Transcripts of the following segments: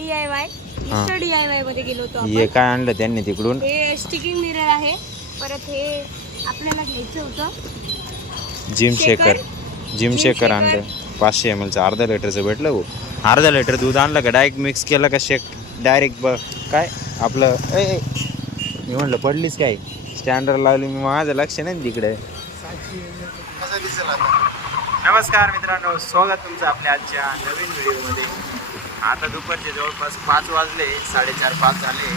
DIY mister DIY मध्ये गेलो होतो हे आपण. काय आणलं त्यांनी तिकडून? हे स्टिकिंग मिरर आहे. परत हे आपल्याला घ्यायचं होतं जिम शेकर जिम शेकर. आणलं 500 ml चं अर्धा लिटरचं भेटलं हो. अर्धा लिटर दूध आणलं का डायरेक्ट मिक्स केलं का शेक डायरेक्ट काय आपलं मी म्हणलं पडलीच काय स्टँडर्ड लावली मी माझं लक्ष नाही तिकडे. नमस्कार मित्रांनो, स्वागत तुमचं आपल्या आजच्या नवीन व्हिडिओमध्ये. आता दुपारचे जवळपास 5 वाजले, 4:30-5 झाले.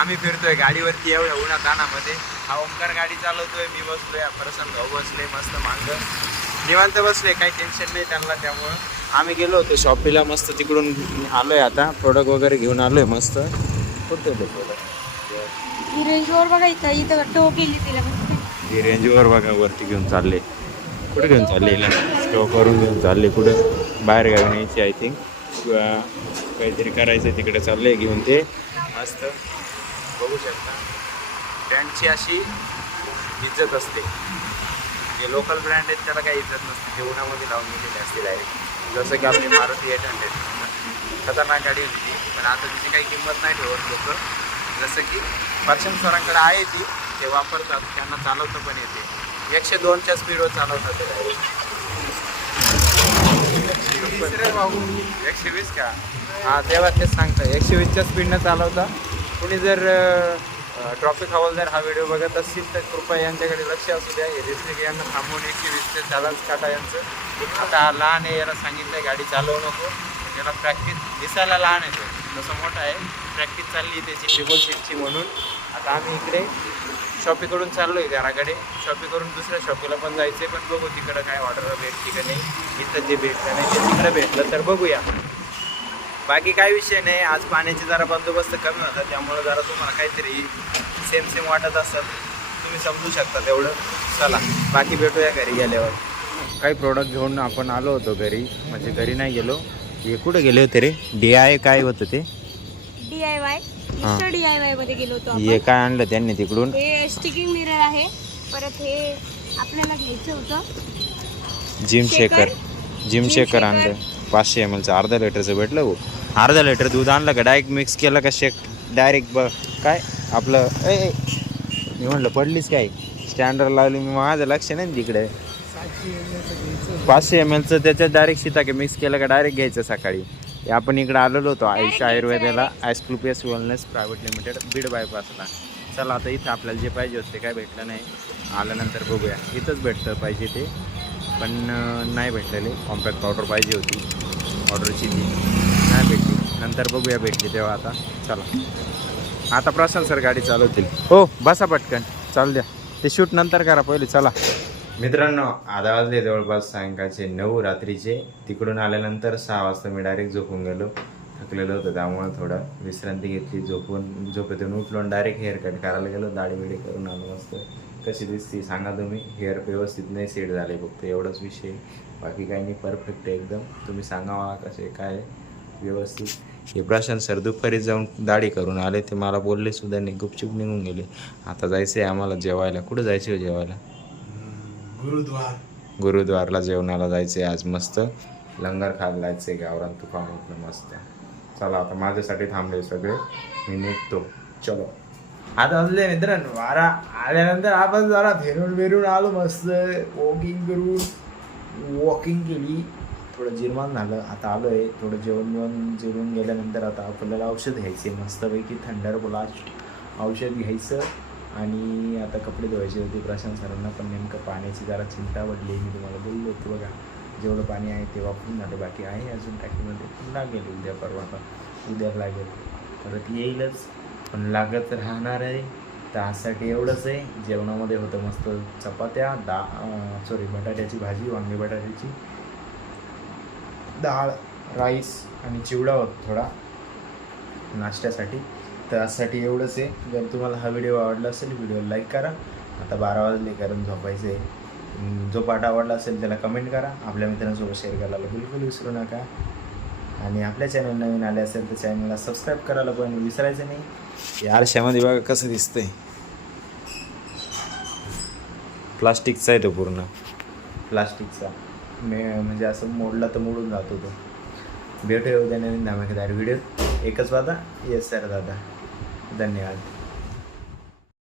आम्ही फिरतोय गाडीवरती एवढ्या उन्हात तानामध्ये. हा ओंकार गाडी चालवतोय, मी बसलोय, प्रसन्न भाऊ बसले मस्त मागं निवांत बसले, काही टेन्शन नाही त्यांना. त्यामुळं आम्ही गेलो होतो शॉपीला, मस्त तिकडून आलोय. आता प्रोडक्ट वगैरे घेऊन आलोय मस्त. कुठे होते प्रोडक्ट? रेंजवर बघा, इथं टो केली तिला. ही रेंजवर बघा वरती घेऊन चालले. कुठे घेऊन चालले? हिला स्टॉक करून घेऊन चालले. कुठं बाहेर गावी न्यायची आय थिंक, काहीतरी करायचं तिकडे चालले घेऊन. ते मस्त बघू शकता, ब्रँडची अशी इज्जत असते. जे लोकल ब्रँड आहेत त्याला काही इज्जत नसते, ते उन्हामध्ये लावून गेलेले असते डायरेक्ट. जसं की आपली मारुती 800 खतरनाक गाडी होती, पण आता तिची काही किंमत नाही ठेवत लोक. जसं की पर्शन सरांकडे आहे ती, ते वापरतात, त्यांना चालवतं पण येते. 102च्या स्पीडवर चालवतात ते डायरेक्ट. 120 का? हां, तेव्हा तेच सांगतं, 120च्या स्पीडनं चालवता. कुणी जर ट्रॉफिक हवालदार हा व्हिडिओ बघत असतील तर कृपया यांच्याकडे लक्ष असू द्या. हे दिसले की यांना थांबवून 120 चालच काटा यांचं. आता हा लहान आहे, याला सांगितलं गाडी चालवू नको. त्याला प्रॅक्टिस, दिसायला लहान आहे तो, तसं मोठा आहे. प्रॅक्टिस चालली त्याची ट्रिपल सीटची म्हणून. आता आम्ही इकडे शॉपीकडून चाललो आहे घराकडे. शॉपीकडून दुसऱ्या शॉपीला पण जायचं आहे, पण बघू तिकडं काय ऑर्डर भेटली का नाही. इथं जे भेटलं नाही ते तिकडं भेटलं तर बघूया. बाकी काय विषय नाही. आज पाण्याची जरा बंदोबस्त कमी होता, त्यामुळं जरा तुम्हाला काहीतरी सेम वाटत असेल, तुम्ही समजू शकता तेवढं. चला बाकी भेटूया घरी गेल्यावर. काही प्रोडक्ट घेऊन आपण आलो होतो घरी, म्हणजे घरी नाही गेलो. हे कुठं गेले होते रे? DIY काय होतं ते? DIY मिस्टर DIY मध्ये गेलो होतो आपण. हे काय आणलं त्यांनी तिकडून? हे स्टिकिंग मिरर आहे. परत हे आपल्याला घ्यायचं होतं जिम शेकर आणलं 500 ml चं अर्धा लिटरचं भेटलं हो. अर्धा लिटर दूध आणलं का डायरेक्ट मिक्स केलं का शेक डायरेक्ट काय आपलं मी म्हणलं पडलीच काय स्टँडर्ड लावली मी माझं लक्ष नाही तिकडे. 500 ml चं त्याच्यात डायरेक्ट शिताके मिक्स केलं का डायरेक्ट घ्यायचं सकाळी. हे आपण इकडे आलेलो होतो आयुष आयुर्वेदाला, Aesculapius wellness private limited, Beed बायपासला. चला आता इथं आपल्याला जे पाहिजे होते काय भेटलं नाही. आल्यानंतर बघूया, इथंच भेटतं पाहिजे ते, पण नाही भेटलेले. कॉम्पॅक्ट पावडर पाहिजे होती ऑर्डरची, ती नाही भेटली. नंतर बघूया भेटली तेव्हा. आता चला, आता प्रशांत सर गाडी चालवतील. हो बसा पटकन, चालू द्या, ते शूट नंतर करा पहिले. चला मित्रांनो, आता वाजले जवळपास सायंकाळचे 9 रात्रीचे. तिकडून आल्यानंतर 6 वाजता मी डायरेक्ट झोपून गेलो. थकलेलं होतं, त्यामुळे थोडं विश्रांती घेतली. झोपेतून उठलो, डायरेक्ट हेअर कट करायला गेलो. दाढी बिडी करून आलो मस्त. कशी दिसती सांगा तुम्ही? हेअर व्यवस्थित नाही सेट झाले, फक्त एवढंच विषय, बाकी काही नाही, परफेक्ट आहे एकदम. तुम्ही सांगा मला कसे काय व्यवस्थित. हे प्रशांत सर दुपारी जाऊन दाढी करून आले, ते मला बोलले सुद्धा नाही, गुपचूप निघून गेले. आता जायचं आहे आम्हाला जेवायला. कुठं जायचं आहे जेवायला? गुरुद्वारला जेवणाला जायचं आहे आज. मस्त लंगर खायला जायचं आहे गावरान तुपामधलं मस्त. चला आता माझ्यासाठी थांबले सगळे, मी निघतो. चलो आता असले मित्रांनो, वारा आल्यानंतर आपण जरा फिरून आलो मस्त. वॉकिंग केली, थोडं जिरमान झालं. आता आलो आहे, थोडं जेवून गेल्यानंतर आता आपल्याला औषध घ्यायचे मस्तपैकी. थंडर ब्लास्ट औषध घ्यायचं. आणि आता कपडे धुवायचे होते प्रशांत सरांना, पण नेमकं पाण्याची जरा चिंता पडली. मी तुम्हाला बोललो होतो बघा, जेवढं पाणी आहे ते वापरून झालं, बाकी आहे अजून टाकीमध्ये. पण लागेल उद्या परवा, उद्या लागेल, परत येईलच, पण लागत राहणार आहे. त्यासाठी एवढंच आहे. जेवणामध्ये होतं मस्त चपात्या, बटाट्याची भाजी, वांगे बटाट्याची, डाळ, राईस आणि चिवडा होता थोडा नाश्त्यासाठी. त्यासाठी एवढंच आहे. जर तुम्हाला हा व्हिडिओ आवडला असेल, व्हिडिओ लाईक करा. आता 12 वाजले, कारण झोपायचं आहे. जो पाठ आवडला असेल त्याला कमेंट करा. आपल्या मित्रांसोबत शेअर करायला बिलकुल विसरू नका. आणि आपल्या चॅनल नवीन आले असेल तर चॅनलला सबस्क्राईब करायला पण विसरायचं नाही. या आरशामध्ये बघा कसं दिसतंय, प्लास्टिकचा आहे तो, पूर्ण प्लास्टिकचा. म्हणजे असं मोडला तर मोडून जातो तो. भेटूया उद्या नवीन धमाकेदार व्हिडिओ. एकच वादा? येस सर दादा, धन्यवाद.